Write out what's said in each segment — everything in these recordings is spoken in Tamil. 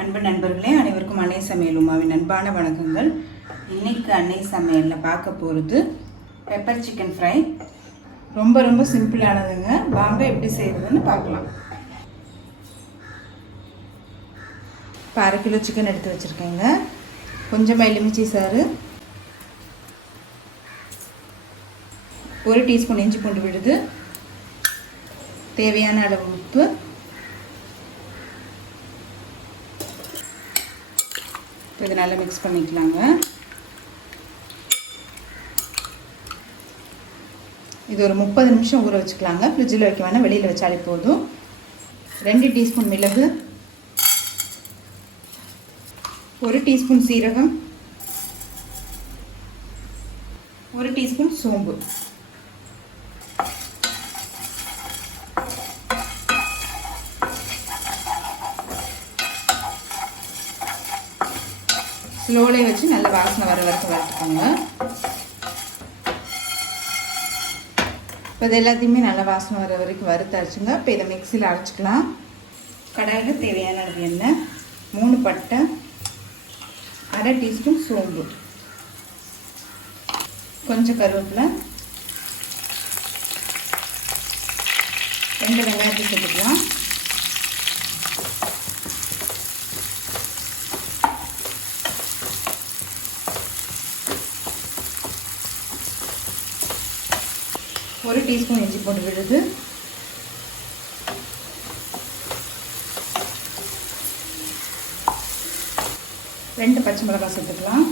அன்பு நண்பர்களே, அனைவருக்கும் அன்னை சமையல் உமாவின் அன்பான வணக்கங்கள். இன்னைக்கு அன்னை சமையலில் பார்க்க போகிறது பெப்பர் சிக்கன் ஃப்ரை. ரொம்ப சிம்பிளானதுங்க. வாங்க எப்படி செய்கிறதுன்னு பார்க்கலாம். இப்போ 1/2 கிலோ சிக்கன் எடுத்து வச்சுருக்கேங்க. கொஞ்சமாக எலுமிச்சை சாறு, 1 டீஸ்பூன் இஞ்சி பூண்டு விழுது, தேவையான அளவு உப்பு, இது நல்லா மிக்ஸ் பண்ணிக்கலாங்க. இது ஒரு 30 நிமிஷம் ஊற வச்சுக்கலாங்க. ஃப்ரிட்ஜில் வைக்க வேணால், வெளியில் வச்சாலே போதும். 2 டீஸ்பூன் மிளகு, 1 டீஸ்பூன் சீரகம், 1 டீஸ்பூன் சோம்பு, ஸ்லோலே வச்சு நல்ல வாசனை வர வரைக்கும் வறுத்துக்கோங்க. இப்போ இது எல்லாத்தையுமே நல்ல வாசனை வர வரைக்கும் வறுத்தாச்சுங்க. இப்போ இதை மிக்சியில் அரைச்சிக்கலாம். கடாயில் தேவையான அளவு எண்ணெய், 3 பட்டை, 1/2 டீஸ்பூன் சோம்பு, கொஞ்சம் கருவேப்பிலை, 2 வெங்காயத்தை சேர்த்துக்கலாம். ஒரு டீஸ்பூன் இஞ்சி பூண்டு விழுது, 2 பச்சை மிளகாய் சேர்த்துக்கலாம்.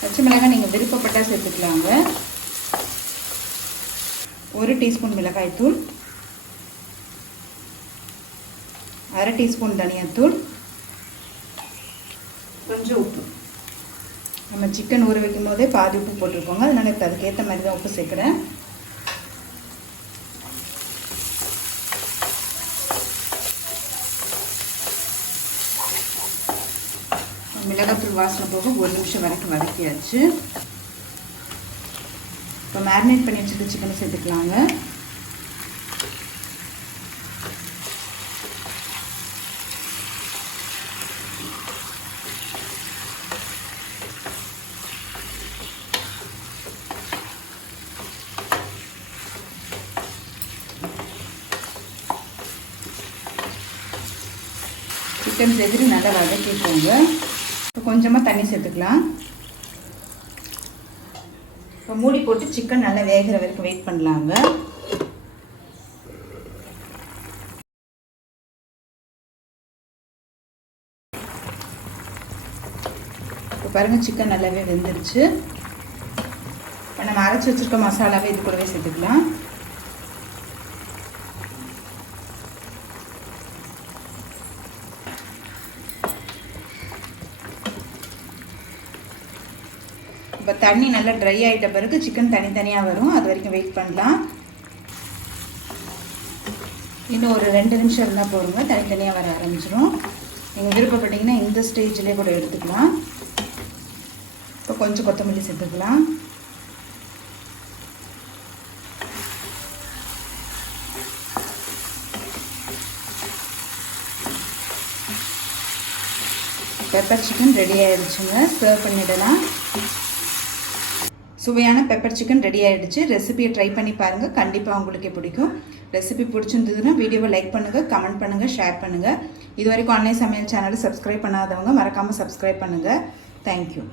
பச்சை மிளகாய் நீங்கள் விருப்பப்பட்டால் சேர்த்துக்கலாங்க. 1 டீஸ்பூன் மிளகாய்த்தூள், 1/2 டீஸ்பூன் தனியாத்தூள், கொஞ்சம் உப்பு. நம்ம சிக்கன் ஊற வைக்கும் போதே பாதி உப்பு போட்டிருக்கோங்க, அதனால் இப்போ அதுக்கேற்ற மாதிரி தான் உப்பு சேர்க்குறேன். மிளகாத்தூள் வாசனை போக 1 நிமிஷம் வரைக்கும் வதக்கியாச்சு. இப்போ மேரினேட் பண்ணி வச்சுட்டு சிக்கனை சேர்த்துக்கலாங்க. சிக்கன் சேர்த்துட்டு நல்லா வதக்கிக்கோங்க. இப்போ கொஞ்சமாக தண்ணி சேர்த்துக்கலாம். இப்போ மூடி போட்டு சிக்கன் நல்லா வேகிற வரைக்கும் வெயிட் பண்ணலாங்க. இப்போ பாருங்கள், சிக்கன் நல்லாவே வெந்துருச்சு. இப்போ நம்ம அரைச்சி வச்சுருக்க மசாலாவே இது கூடவே சேர்த்துக்கலாம். இப்போ தண்ணி நல்லா ட்ரை ஆகிட்ட பிறகு சிக்கன் தனித்தனியாக வரும். அது வரைக்கும் வெயிட் பண்ணலாம். இன்னும் ஒரு 2 நிமிஷம் இருந்தால் போடுங்க, தனித்தனியாக வர ஆரம்பிச்சிடும். நீங்கள் விருப்பப்பட்டீங்கன்னா இந்த ஸ்டேஜ்லேயே கூட எடுத்துக்கலாம். இப்போ கொஞ்சம் கொத்தமல்லி சேர்த்துக்கலாம். பெப்பர் சிக்கன் ரெடி ஆகிடுச்சுங்க. சர்வ் பண்ணிடலாம். சுவையான பெப்பர் சிக்கன் ரெடி ஆகிடுச்சு. ரெசிபியை ட்ரை பண்ணி பாருங்கள், கண்டிப்பாக உங்களுக்கே பிடிக்கும். ரெசிபி பிடிச்சிருந்ததுன்னா வீடியோவை லைக் பண்ணுங்கள், கமெண்ட் பண்ணுங்கள், ஷேர் பண்ணுங்கள். இது வரைக்கும் அன்னை சமையல் சேனலை சப்ஸ்கிரைப் பண்ணாதவங்க மறக்காமல் சப்ஸ்கிரைப் பண்ணுங்கள். தேங்க்யூ.